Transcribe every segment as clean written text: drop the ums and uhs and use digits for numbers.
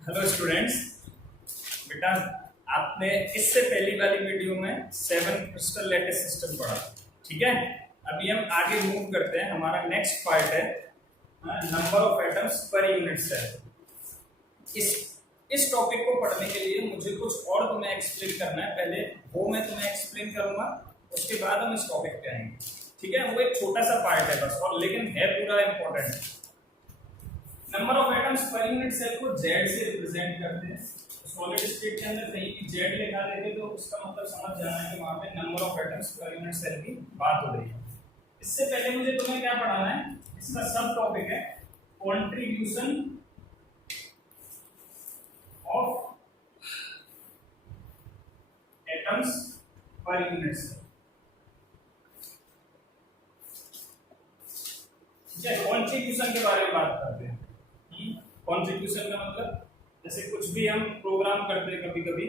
Hello students. बेटा, आपने इससे पहली वाली वीडियो में 7 क्रिस्टल लैटिस सिस्टम पढ़ा, ठीक है। अभी हम आगे मूव करते हैं। हमारा नेक्स्ट पार्ट है number of atoms per unit cell. इस टॉपिक को पढ़ने के लिए मुझे कुछ और तुम्हें एक्सप्लेन करना है। पहले वो मैं तुम्हें एक्सप्लेन करूंगा, उसके बाद हम इस टॉपिक पे आएंगे, ठीक है। वो एक छोटा सा पार्ट है बस, और लेकिन है पूरा important. Number of atoms per unit cell को जेड से रिप्रेजेंट करते हैं। सॉलिड स्टेट के अंदर कहीं भी जेड लिखा देंगे तो उसका मतलब समझ जाना है कि वहां पे number of atoms per unit cell की बात हो रही है। इससे पहले मुझे तुम्हें क्या पढ़ाना है, इसका सब टॉपिक है contribution of atoms per unit cell. Contribution के बारे में बात करते हैं। कंट्रीब्यूशन का मतलब जैसे कुछ भी हम प्रोग्राम करते हैं कभी कभी,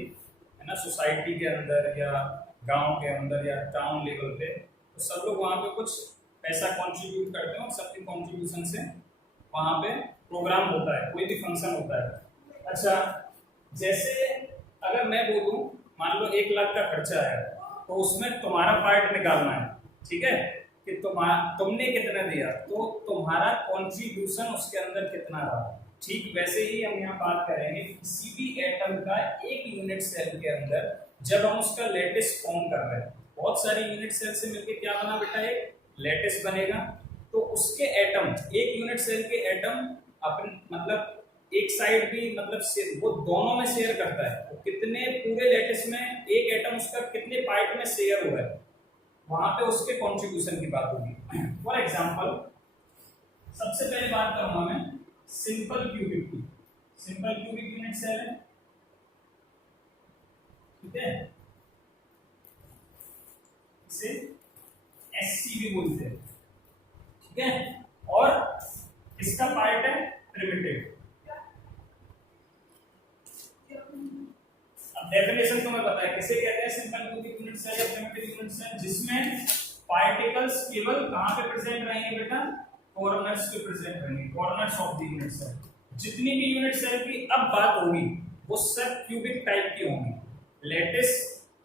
है ना, सोसाइटी के अंदर या गांव के अंदर या टाउन लेवल पे, तो सब लोग वहां पे कुछ पैसा कंट्रीब्यूट करते हैं और सबके कंट्रीब्यूशन से वहां पे प्रोग्राम होता है, कोई भी फंक्शन होता है। अच्छा, जैसे अगर मैं बोलूं मान लो 1 लाख का खर्चा है, तो उसमें तुम्हारा पार्ट निकालना है, ठीक है, कि तुमने कितना दिया, तो तुम्हारा कंट्रीब्यूशन उसके अंदर कितना रहा। ठीक वैसे ही हम यहाँ बात करेंगे कि किसी भी एटम का एक यूनिट सेल के अंदर जब हम उसका लैटिस फॉर्म कर रहे हैं, बहुत सारी यूनिट सेल से मिलकर क्या बना बेटा, एक लैटिस बनेगा। तो उसके एटम, एक यूनिट सेल के एटम अपन मतलब एक साइड भी मतलब वो दोनों में शेयर करता है, तो कितने पूरे लैटिस में एक एटम उसका कितने पार्ट में शेयर हुआ है, वहां पे उसके कंट्रीब्यूशन की बात होगी। फॉर एग्जांपल, सबसे पहले बात करूंगा मैं सिंपल क्यूबिक की। सिंपल क्यूबिक यूनिट सेल है, ठीक है, इसे एससी भी बोलते हैं, ठीक है। और इसका पार्ट है प्रिमिटिव। अब डेफिनेशन तुम्हें पता है किसे कहते हैं, सिंपल क्यूबिक यूनिट सेल या प्रिमिटिव यूनिट सेल, जिसमें पार्टिकल्स केवल कहां पे प्रेजेंट रहेंगे बेटा, कॉर्नर्स पे प्रेजेंट रहेंगे, corners of the unit cell. जितनी भी यूनिट सेल की अब बात होगी वो सब क्यूबिक टाइप की होंगी। लैटिस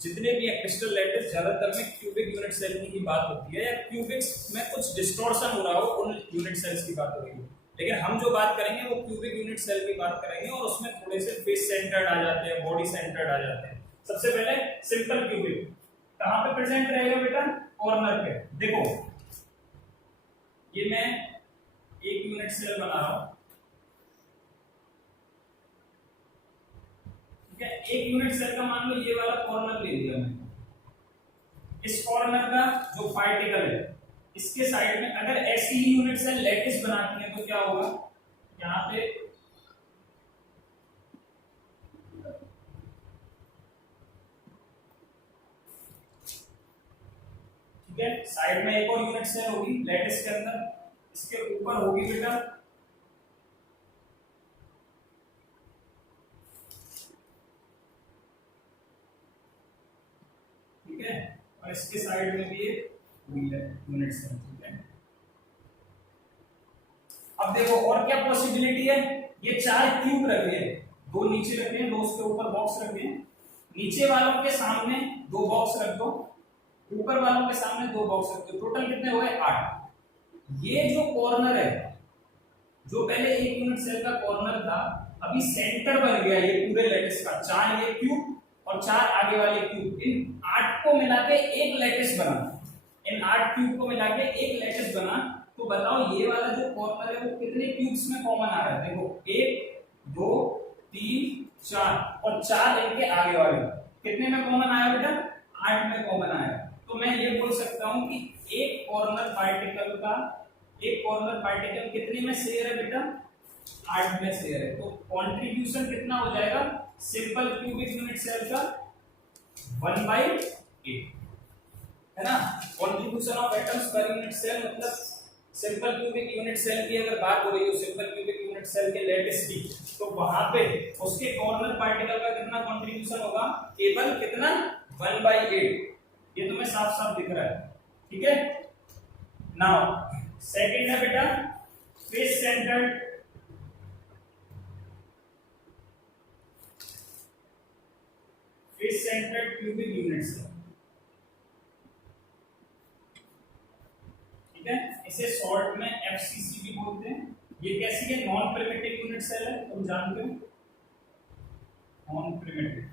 जितने भी है क्रिस्टल लैटिस, ज्यादातर में क्यूबिक यूनिट सेल की बात होती है, या क्यूबिक्स में कुछ डिस्टॉर्शन हो रहा हो उन यूनिट सेल्स की बात हो रही है। लेकिन हम जो बात करेंगे वो क्यूबिक यूनिट सेल की बात करेंगे, और उसमें थोड़े से फेस सेंटर्ड आ जाते हैं, बॉडी सेंटर्ड आ जाते हैं। सबसे पहले सिंपल क्यूबिक कहां पे प्रेजेंट रहेगा बेटा, कॉर्नर पे। देखो ये मैं एक यूनिट सेल बना रहा हूं, ठीक है। एक यूनिट सेल का मान लो ये वाला कॉर्नर ले लिया मैंने। इस कॉर्नर का जो पार्टिकल है इसके साइड में अगर ऐसी ही यूनिट सेल लैटिस बनाती है तो क्या होगा, यहां पे ठीक है, साइड में एक और यूनिट सेल होगी लैटिस के अंदर, इसके ऊपर होगी बेटा ठीक है, और इसके साइड में भी एक यूनिट सेल, ठीक है। अब देखो और क्या पॉसिबिलिटी है, ये 4 क्यूब रखे हैं, 2 नीचे रखे हैं, 2 उसके ऊपर बॉक्स रखे हैं। नीचे वालों के सामने 2 बॉक्स रख दो, ऊपर वालों के सामने 2 बॉक्स रख दो, टोटल कितने हुए 8। ये जो कॉर्नर है, जो पहले एक यूनिट सेल का कॉर्नर था, अभी सेंटर बन गया ये पूरे लैटिस का। 4 ये क्यूब और 4 आगे वाले क्यूब, इन 8 को मिला के एक लैटिस बना। इन 8 क्यूब को मिला के एक लैटिस बना। तो बताओ ये वाला जो कॉर्नर है वो कितने क्यूब्स में कॉमन आ रहा है, देखो 1 2 3 4, और 4 इनके आगे वाले कितने में कॉमन आया बेटा, 8 में कॉमन आया। तो मैं ये बोल सकता हूं कि एक कॉर्नर पार्टिकल कितने में शेयर है बेटा, 8 में शेयर है। तो कंट्रीब्यूशन कितना हो जाएगा सिंपल क्यूबिक यूनिट सेल का, 1/8, है ना। Contribution of atoms per unit cell मतलब सिंपल क्यूबिक यूनिट सेल की अगर बात हो रही हो, सिंपल क्यूबिक यूनिट सेल के लैटिस की, तो वहां पे उसके कॉर्नर पार्टिकल का कितना कंट्रीब्यूशन होगा, केवल कितना, 1/8। ये तुम्हें साफ साफ दिख रहा है, ठीक है। नाउ सेकंड है बेटा face centred face centred cubic unit cell, ठीक है, इसे शॉर्ट में एफसीसी भी बोलते हैं। ये कैसी है? नॉन प्रिमिटिव यूनिट सेल है, तुम जानते हो नॉन प्रिमिटिव।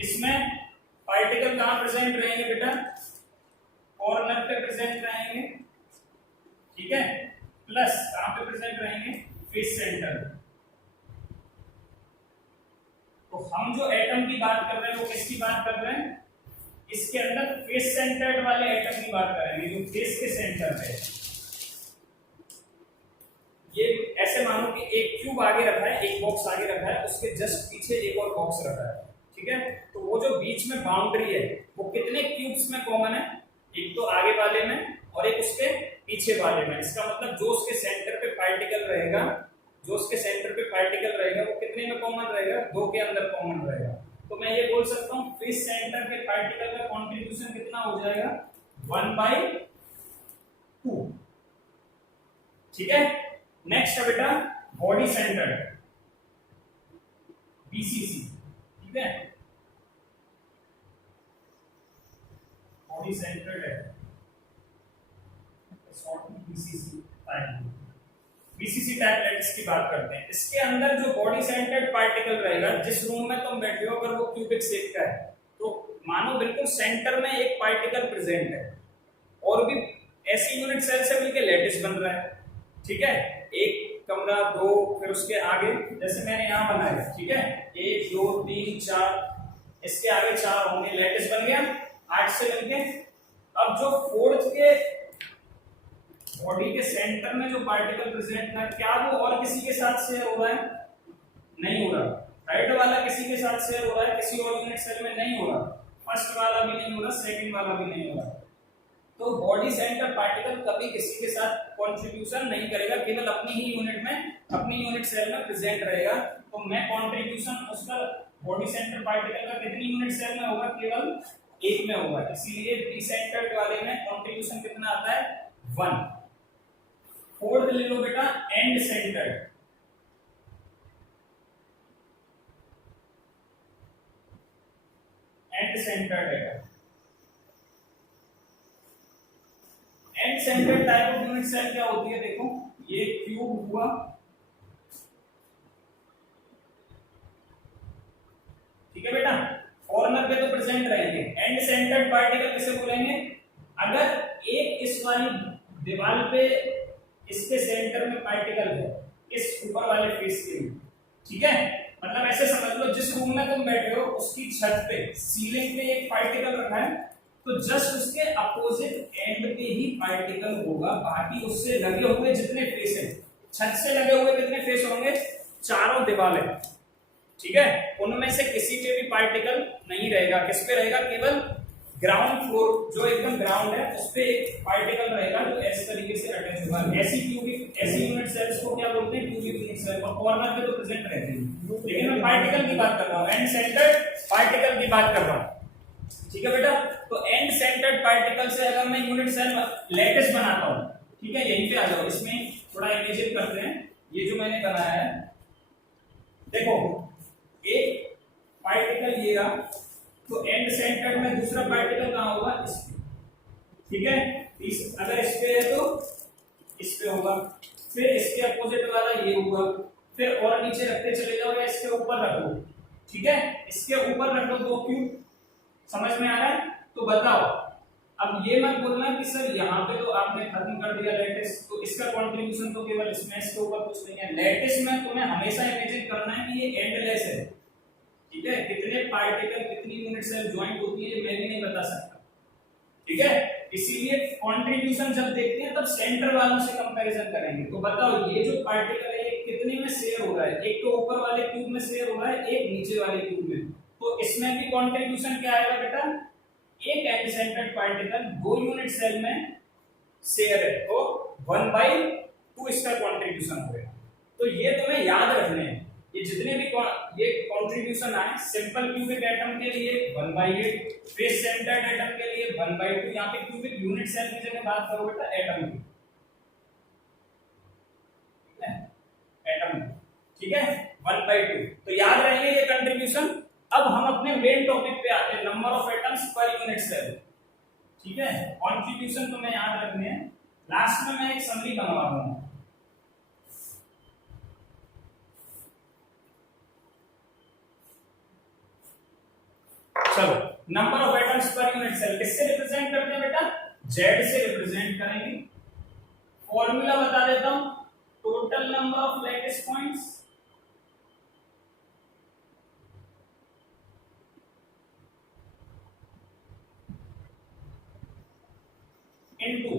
इसमें पार्टिकल कहां प्रेजेंट रहेंगे बेटा? कॉर्नर पे प्रेजेंट रहेंगे, ठीक है, प्लस कहां पे प्रेजेंट रहेंगे? Face centre. तो हम जो एटम की बात कर रहे हैं वो किसकी बात कर रहे हैं? इसके अंदर फेस सेंटर्ड वाले एटम की बात करेंगे, जो फेस के सेंटर पे। ये ऐसे मानो कि एक क्यूब आगे रखा है, एक बॉक्स आगे रखा है, उसके जस्ट पीछे एक और बॉक्स रखा है, ठीक है। तो वो जो बीच में बाउंड्री है वो कितने क्यूब्स में कॉमन है? एक तो आगे वाले में और एक उसके पीछे वाले में। इसका मतलब जो उसके सेंटर पे पार्टिकल रहेगा, जो उसके सेंटर पे पार्टिकल रहेगा वो कितने में कॉमन रहेगा? दो के अंदर कॉमन रहेगा। तो मैं ये बोल सकता हूँ फेस सेंटर के पार्टिकल का कंट्रीब्यूशन कितना हो जाएगा? 1/2, ठीक है। नेक्स्ट है बेटा बॉडी सेंटर्ड, बीसीसी, ठीक है, बॉडी सेंटर्ड है, शॉर्ट में बीसीसी टाइप। बीसीसी टाइपलेट्स की बात करते हैं। इसके अंदर जो बॉडी सेंटर्ड पार्टिकल रहेगा, जिस रूम में तुम बैठे हो अगर वो क्यूबिक शेप का है, तो मानो बिल्कुल सेंटर में एक पार्टिकल प्रेजेंट है, और भी ऐसी यूनिट सेल से मिलकर लैटिस बन रहा है, ठीक है। एक कमरा, दो, फिर उसके आगे जैसे मैंने यहाँ बनाया, ठीक है, 1 2 3 4, इसके आगे 4 होंगे, लैटिस बन गया 8 से मिलके। अब जो फोर्थ के बॉडी के सेंटर में जो पार्टिकल प्रेजेंट है, क्या वो और किसी के साथ शेयर हो रहा है? नहीं हो रहा। थर्ड वाला किसी के साथ शेयर हो रहा है? किसी और यूनिट सेल में नहीं हो रहा। फर्स्ट वाला भी नहीं हो रहा, सेकंड वाला भी नहीं हो रहा। तो बॉडी सेंटर पार्टिकल कभी किसी के साथ कंट्रीब्यूशन नहीं करेगा, केवल अपनी ही यूनिट में, अपनी यूनिट सेल में प्रेजेंट रहेगा। तो मैं कंट्रीब्यूशन उसका बॉडी सेंटर पार्टिकल का कितनी यूनिट सेल में होगा? केवल एक में होगा। इसीलिए बी सेंटर्ड वाले में कंट्रीब्यूशन कितना आता है? 1। फोर्थ ले लो बेटा एंड सेंटर्ड, एंड सेंटर्ड है। End centred type of unit cell क्या होती है? देखो ये क्यूब हुआ, ठीक है बेटा, कॉर्नर पे तो प्रेजेंट रहेंगे। एंड सेंटर्ड पार्टिकल किसे बोलेंगे? अगर एक इस वाली दीवार पे इसके सेंटर में पार्टिकल है, इस ऊपर वाले फेस के लिए, ठीक है, मतलब ऐसे समझ लो जिस रूम में तुम बैठे हो उसकी छत पे, सीलिंग पे एक पार्टिकल रखा है, तो जस्ट उसके अपोजिट एंड पे ही पार्टिकल होगा। बाकी उससे लगे हुए जितने फेस है, छत से लगे हुए कितने फेस होंगे? चारों दीवारें, ठीक है, उनमें से किसी पे भी पार्टिकल नहीं रहेगा। किस पे रहेगा? केवल ग्राउंड फ्लोर, जो एकदम ग्राउंड है, उस पे एक पार्टिकल रहेगा जो इस तरीके से अटैच होगा। ऐसी क्यूबिक, ऐसी यूनिट सेल्स को क्या बोलते हैं? Cubic unit cell. और कॉर्नर पे तो प्रेजेंट रहते हैं, लेकिन मैं पार्टिकल की बात कर रहा हूं, एंड सेंटर्ड पार्टिकल की बात कर रहा हूं, ठीक है बेटा। तो एंड सेंटर्ड पार्टिकल से अगर मैं यूनिट सेल लैटिस बनाता हूं, ठीक है, यहीं पे आ जाओ, इसमें थोड़ा इमेजिन करते हैं। ये जो मैंने बनाया है, देखो एक पार्टिकल ये रहा, तो एंड सेंटर्ड में दूसरा पार्टिकल कहां होगा? इस पे, ठीक है। अगर इस पे है तो इस पे होगा, फिर इसके अपोजिट वाला ये होगा, फिर और नीचे रखते चले जाओ या इसके ऊपर रखो, ठीक है, इसके ऊपर रखो 2 क्यूब। समझ में आ रहा है? तो बताओ, अब ये मत बोलना कि सर यहाँ पे तो आपने खत्म कर दिया लैटिस, तो इसका कंट्रीब्यूशन तो केवल इसमें, इसके ऊपर कुछ नहीं है। लैटिस में तुम्हें हमेशा इमेजिन करना है कि ये एंडलेस है, ठीक है, कितने पार्टिकल, कितनी यूनिट सेल ज्वाइंट होती है मैं भी नहीं बता सकता, ठीक है। इसीलिए कंट्रीब्यूशन जब देखते हैं तब सेंटर वालों से कंपैरिजन करेंगे। तो बताओ ये जो पार्टिकल है ये कितने में शेयर हो रहा है? एक तो ऊपर वाले क्यूब में शेयर हो रहा है, एक नीचे वाले क्यूब में। तो इसमें भी कंट्रीब्यूशन क्या आएगा बेटा? एक end centred particle 2 unit cell में शेयर है, तो 1/2 इसका कंट्रीब्यूशन होगा। तो ये तुम्हें याद रखने हैं, ये जितने भी ये कंट्रीब्यूशन आए, सिंपल क्यूबिक एटम के लिए 1/8, फेस सेंटर्ड एटम के लिए 1/2। यहाँ पे क्यूबिक यूनिट सेल की जगह बात करो बेटा एटम की, एटम, ठीक है, 1/2। तो याद रहेंगे गया ये कंट्रीब्यूशन। अब हम अपने मेन टॉपिक पे आते हैं, number of atoms per unit cell. ठीक है, कंट्रीब्यूशन तो मैं याद रखने हैं, लास्ट में मैं एक समरी बनवा दूंगा। चलो, number of atoms per unit cell किससे रिप्रेजेंट करते हैं बेटा? जेड से रिप्रेजेंट करेंगे। फॉर्मूला बता देता हूं, total number of lattice points into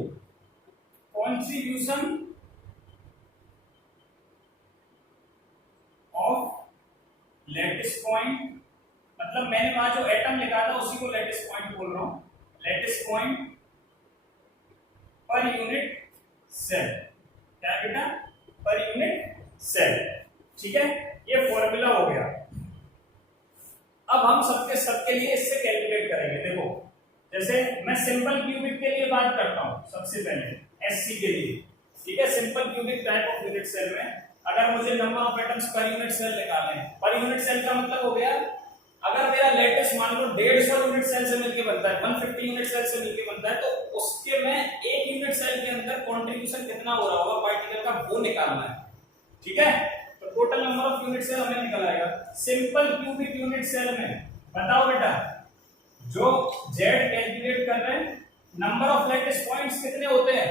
contribution of lattice point, मतलब मैंने वहां जो एटम लिखा था उसी को लैटिस पॉइंट बोल रहा हूं, lattice point per unit cell. क्या बेटा? पर यूनिट सेल। ठीक है, ये फॉर्मूला हो गया। अब हम सबके लिए इससे कैलकुलेट करेंगे। देखो, जैसे मैं सिंपल क्यूबिक के लिए बात करता हूं सबसे पहले, एससी के लिए। ठीक है, simple cubic type of unit cell में अगर मुझे number of atoms per unit cell निकालने हैं, पर यूनिट सेल का मतलब हो गया अगर मेरा लेटेस्ट मान लो 150 यूनिट सेल से मिलकर बनता है, 150 यूनिट सेल से मिलकर बनता है, तो उसके में एक यूनिट सेल के अंदर कंट्रीब्यूशन कितना हो रहा होगा पार्टिकल का, वो निकालना है। ठीक है, तो total number of unit cell हमें निकल आएगा। सिंपल क्यूबिक यूनिट सेल में बताओ बेटा, जो जेड कैलकुलेट कर रहे हैं, नंबर ऑफ लेटेस्ट पॉइंट्स कितने होते हैं?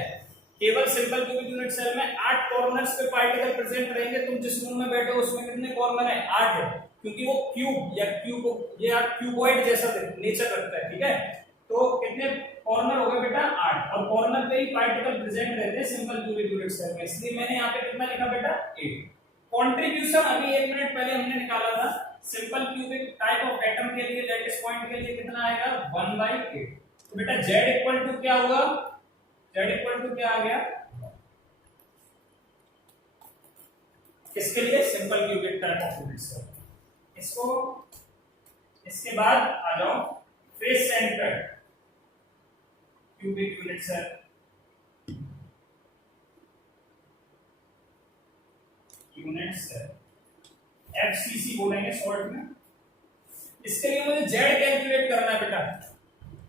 केवल सिंपल क्यूबिक यूनिट सेल में 8 कॉर्नर्स पे पार्टिकल प्रेजेंट रहेंगे। तुम जिस रूम में बैठे हो उसमें कितने कॉर्नर है? 8 है, क्योंकि वो क्यूब या क्यूबॉइड जैसा नेचर रखता है। ठीक है, तो कितने कॉर्नर हो गए बेटा? 8, और कॉर्नर पे ही पार्टिकल प्रेजेंट रहते हैं सिंपल क्यूबिक यूनिट सेल में, इसलिए मैंने यहाँ पे कितना लिखा बेटा? 8। कंट्रीब्यूशन अभी 1 मिनट पहले हमने निकाला था, simple cubic type of atom के लिए लैटिस पॉइंट के लिए कितना आएगा? 1/8। तो बेटा z इक्वल टू क्या होगा? z इक्वल टू क्या आ गया किसके लिए? Simple cubic type of unit cell. इसको इसके बाद आ जाओ face centre cubic unit cell. Unit cell FCC बोलेंगे शॉर्ट में। इसके लिए मुझे जेड कैलकुलेट करना है बेटा।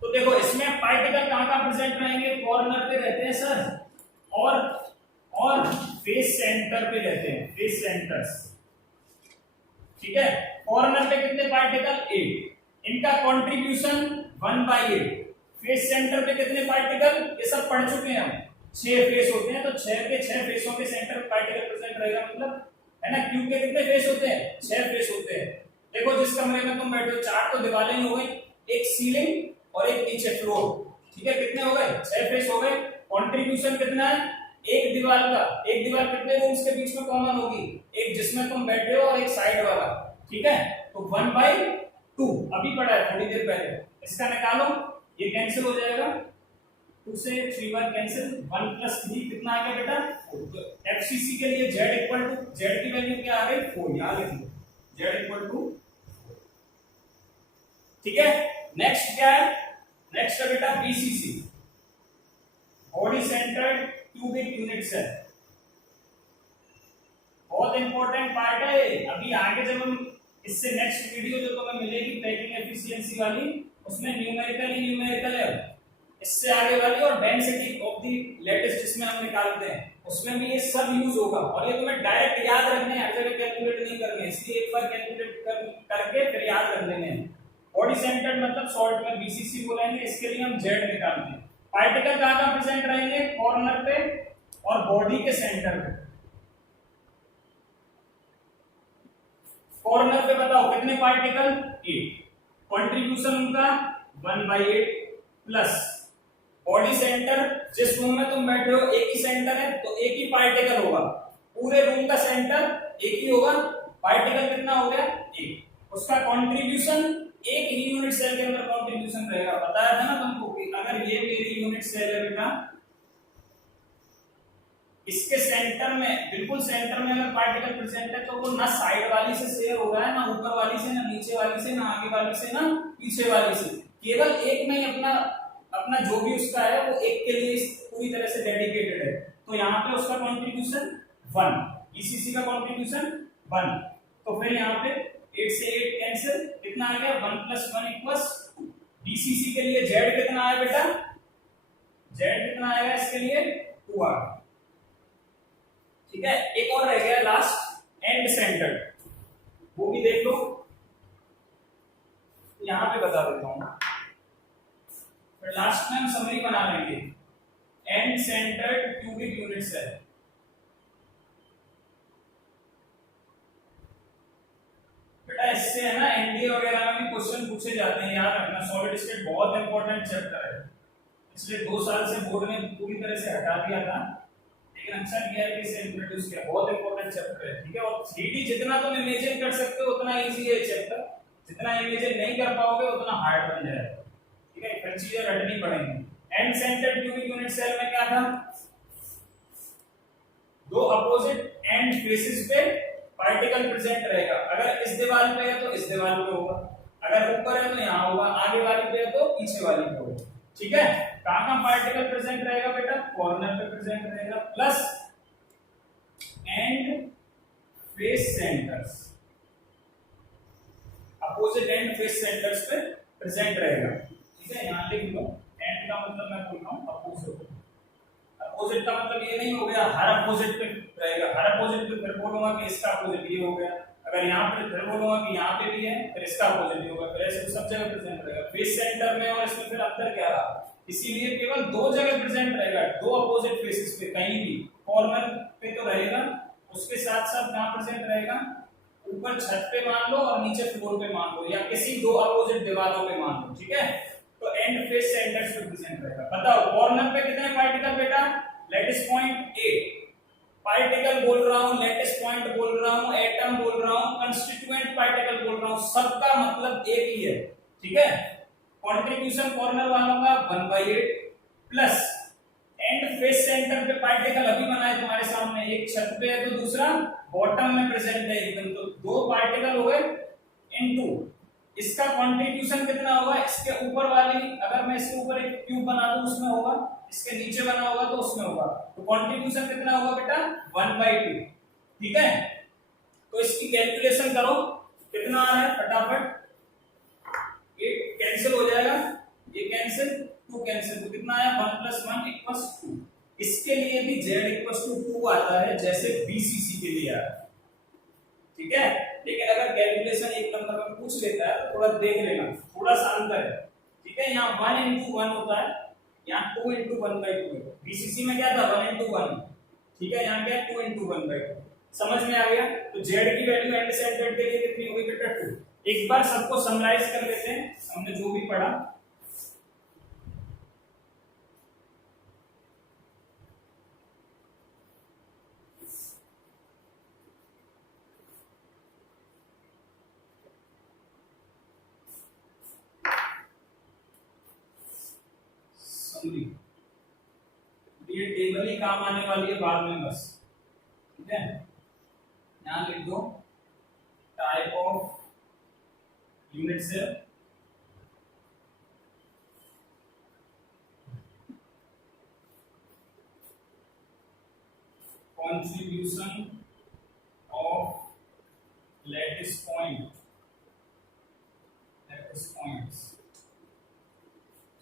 तो देखो, इसमें पार्टिकल कहां प्रेजेंट रहेंगे? कॉर्नर पे रहते हैं सर, और फेस सेंटर पे रहते हैं, फेस सेंटर्स। ठीक है, कॉर्नर पे कितने पार्टिकल? 8। इनका कंट्रीब्यूशन 1/8। फेस सेंटर पे कितने पार्टिकल? ये सब पढ़ चुके हैं हम, 6 फेस होते हैं, तो 6 के 6 फेसों के सेंटर पे पार्टिकल प्रेजेंट रहेगा, मतलब है ना। क्यूब के कितने फेस होते हैं? 6 फेस होते हैं। देखो, जिस कमरे में तुम बैठे हो 4 तो दीवारें ही हो गई, एक सीलिंग और एक नीचे फ्लोर। ठीक है, कितने हो गए? 6 फेस हो गए। कंट्रीब्यूशन कितना है? एक दीवार का, एक दीवार कितने रूम्स के बीच में कॉमन होगी? एक जिसमें तुम बैठे हो और एक साइड वाला। ठीक है, तो 1/2 अभी पढ़ा है थोड़ी देर पहले। इसका निकालो, ये कैंसिल हो जाएगा, 2 से 3 बार कैंसिल, 1 + 3 कितना आ गया बेटा? 4। तो एफसीसी के लिए z इक्वल टू, z की वैल्यू क्या आ गई? 4। यहां लिख लो z इक्वल टू 4। ठीक है, नेक्स्ट क्या है? नेक्स्ट है बेटा BCC, body centred cubic unit cell. बहुत इंपॉर्टेंट पार्ट है। अभी आगे जब हम इससे नेक्स्ट वीडियो जो तुम्हें मिलेगी पैकिंग एफिशिएंसी वाली, उसमें न्यूमेरिकल ही न्यूमेरिकल है। इससे आगे वाली और डेंसिटी ऑफ द लैटिस जिसमें हम निकालते हैं, उसमें भी ये सब यूज होगा। और ये तुम्हें डायरेक्ट याद रखने हैं, हर जगह कैलकुलेट नहीं करने, इसलिए एक बार कैलकुलेट करके फिर याद रख लेने हैं। बॉडी सेंटर्ड मतलब शॉर्ट में बीसीसी बोलेंगे। इसके लिए हम जेड निकालते हैं। पार्टिकल कहां प्रेजेंट रहेंगे? कॉर्नर पे और बॉडी के सेंटर पे। कॉर्नर पे बताओ कितने पार्टिकल? 8। कंट्रीब्यूशन उनका 1/8 प्लस बॉडी सेंटर, जिस रूम में तुम बैठे हो एक ही सेंटर है, तो एक ही पार्टिकल होगा। पूरे रूम का सेंटर एक ही होगा। पार्टिकल कितना हो गया? 1। उसका कंट्रीब्यूशन एक ही यूनिट सेल के अंदर कंट्रीब्यूशन रहेगा। बताया था ना तुमको कि अगर ये मेरी यूनिट सेल है बेटा, इसके सेंटर में, बिल्कुल सेंटर में अगर पार्टिकल प्रेजेंट है, तो वो ना साइड वाली से शेयर हो रहा है, ना ऊपर वाली से, ना नीचे वाली से, ना आगे वाली से, ना पीछे वाली से। केवल एक में ही अपना जो भी उसका है वो एक के लिए पूरी तरह से डेडिकेटेड है। तो यहाँ पे उसका कंट्रीब्यूशन 1, ईसीसी का कंट्रीब्यूशन 1। तो फिर यहाँ पे 8 से 8 कैंसिल, कितना आ गया 1 + 1 इक्वल्स बीसीसी के लिए z कितना आया बेटा, z कितना आएगा इसके लिए 2 आ गया। ठीक है, एक और रह गया लास्ट एंड सेंटर्ड, वो भी देख लो, यहां पे बता देता हूं, फिर लास्ट में हम समरी बना लेंगे। End centred cubic unit cell, बेटा इससे है ना एनडीए वगैरह में भी क्वेश्चन पूछे जाते हैं, याद रखना। सॉलिड स्टेट बहुत इंपॉर्टेंट चैप्टर है, पिछले 2 साल से बोर्ड ने पूरी तरह से हटा दिया था, लेकिन अच्छा किया है कि इसे इंट्रोड्यूस किया, बहुत इंपॉर्टेंट चैप्टर है। ठीक है, और 3D जितना तुम इमेजिन कर सकते हो उतना इजी है चैप्टर, जितना इमेजिन नहीं कर पाओगे उतना हार्ड बन जाएगा। ठीक है, फिर चीजें रटनी पड़ेंगी। End centred cubic unit cell में क्या था, 2 अपोजिट एंड फेसेस पे पार्टिकल प्रेजेंट रहेगा। अगर इस दीवार पे है तो इस दीवार पे होगा, अगर ऊपर है तो यहाँ होगा, आगे वाली पे है तो पीछे वाली पे होगा। ठीक है, कहां पार्टिकल प्रेजेंट रहेगा बेटा, कॉर्नर पे प्रेजेंट रहेगा, plus and face centres, opposite and face centres पे प्रेजेंट रहेगा। ठीक है, यहां लिख लो, एंड का मतलब मैं बोल रहा हूं अपोजिट, अपोजिट का मतलब ये नहीं हो गया हर अपोजिट पे रहेगा, हर अपोजिट पे फिर बोलूंगा कि इसका अपोजिट ये हो गया, अगर यहाँ पे फिर बोलूंगा कि यहाँ पे भी है फिर इसका अपोजिट ही होगा, फिर ऐसे सब जगह प्रेजेंट रहेगा। फेस सेंटर में और इसमें फिर अंदर क्या रहा, इसीलिए केवल 2 जगह प्रेजेंट रहेगा, 2 अपोजिट फेसेस पे, कहीं भी कॉर्नर पे तो रहेगा, उसके साथ साथ कहां प्रेजेंट रहेगा, ऊपर छत पे मान लो और नीचे फ्लोर पे मान लो, या किसी 2 अपोजिट दीवारों पे मान लो। ठीक है, तो एंड फेस सेंटर्स पे प्रेजेंट रहेगा। बताओ कॉर्नर पे कितने पार्टिकल बेटा, लेटिस पॉइंट ए, पार्टिकल बोल रहा हूं, लेटिस पॉइंट बोल रहा हूं, एटम बोल रहा हूं, कंस्टिट्यूएंट पार्टिकल बोल रहा हूं, सबका मतलब एक ही है। ठीक है, कंट्रीब्यूशन कॉर्नर वालों का 1/8 प्लस एंड फेस सेंटर पे पार्टिकल अभी बनाए तुम्हारे सामने, एक छत पे है तो दूसरा बॉटम में प्रेजेंट है एकदम, तो 2 पार्टिकल हो गए इनटू, इसका कंट्रीब्यूशन कितना होगा, इसके ऊपर वाली, अगर मैं इसके ऊपर एक क्यूब बना दूं उसमें होगा, इसके नीचे बना होगा तो उसमें होगा, तो कंट्रीब्यूशन कितना होगा बेटा 1/2। ठीक है, तो इसकी कैलकुलेशन करो कितना आ रहा है फटाफट, ये कैंसिल हो जाएगा, ये कैंसिल, 2 कैंसिल, तो कितना आया 1 + 1 = 2। इसके लिए भी z = 2 आता है जैसे बीसीसी के लिए आया। ठीक है, लेकिन अगर कैलकुलेशन एक नंबर में पूछ लेता है तो थोड़ा देख लेना, थोड़ा सा अंतर है। ठीक है, यहाँ 1 × 1 होता है, यहाँ 2 × 1/2 है, बीसीसी में क्या था 1 × 1। ठीक है, यहाँ क्या 2 × 1/2, समझ में आ गया। तो z की वैल्यू एंड सेंटर्ड के लिए कितनी होगी बेटा 2। एक बार सबको समराइज कर लेते हैं, हमने जो भी पढ़ा। ये टेबल ही काम आने वाली है बाद में बस। ठीक है, यहां लिख दो type of unit cell, contribution of lattice points.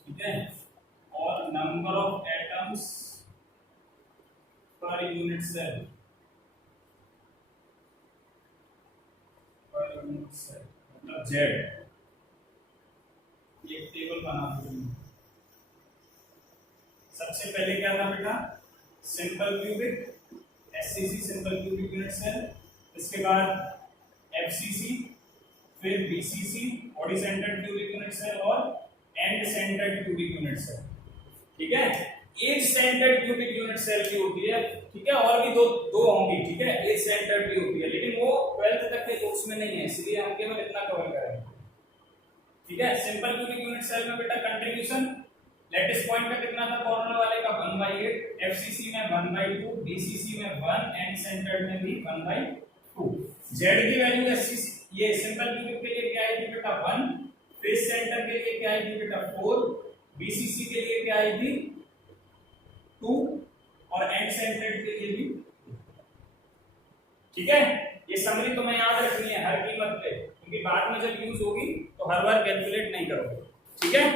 ठीक है, और number of atoms per unit cell, मतलब z। ये टेबल बना दूंगी। सबसे पहले क्या था बेटा, simple cubic, SCC simple cubic unit cell, इसके बाद एफसीसी, फिर BCC body centred cubic unit cell, और end centred cubic unit cell. ठीक है, edge centred cubic unit cell की होती है। ठीक है, और भी दो होंगी। ठीक है, एज सेंटर्ड की होती है, लेकिन वो 12th तक के कोर्स में नहीं है, इसलिए हम केवल इतना कवर करेंगे। ठीक है, सिंपल क्यूबिक यूनिट सेल में बेटा कंट्रीब्यूशन लैटिस पॉइंट का कितना था, कॉर्नर वाले का 1/8, एफसीसी में 1/2, बीसीसी में 1, एंड सेंटर्ड में भी 1/2। जेड की वैल्यू एससीसी, ये सिंपल क्यूबिक के लिए क्या आएगी बेटा 1, फेस सेंटर के लिए क्या आएगी बेटा 4, बीसीसी के लिए क्या आएगी 2, और एंड सेंटर्ड के लिए भी। ठीक है, ये समरी तुम्हें याद रखनी है हर कीमत पे। क्योंकि बाद में जब यूज होगी तो हर बार कैलकुलेट नहीं करोगे। ठीक है,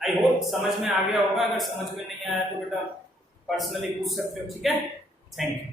आई होप समझ में आ गया होगा। अगर समझ में नहीं आया तो बेटा पर्सनली पूछ सकते हो। ठीक है, थैंक यू।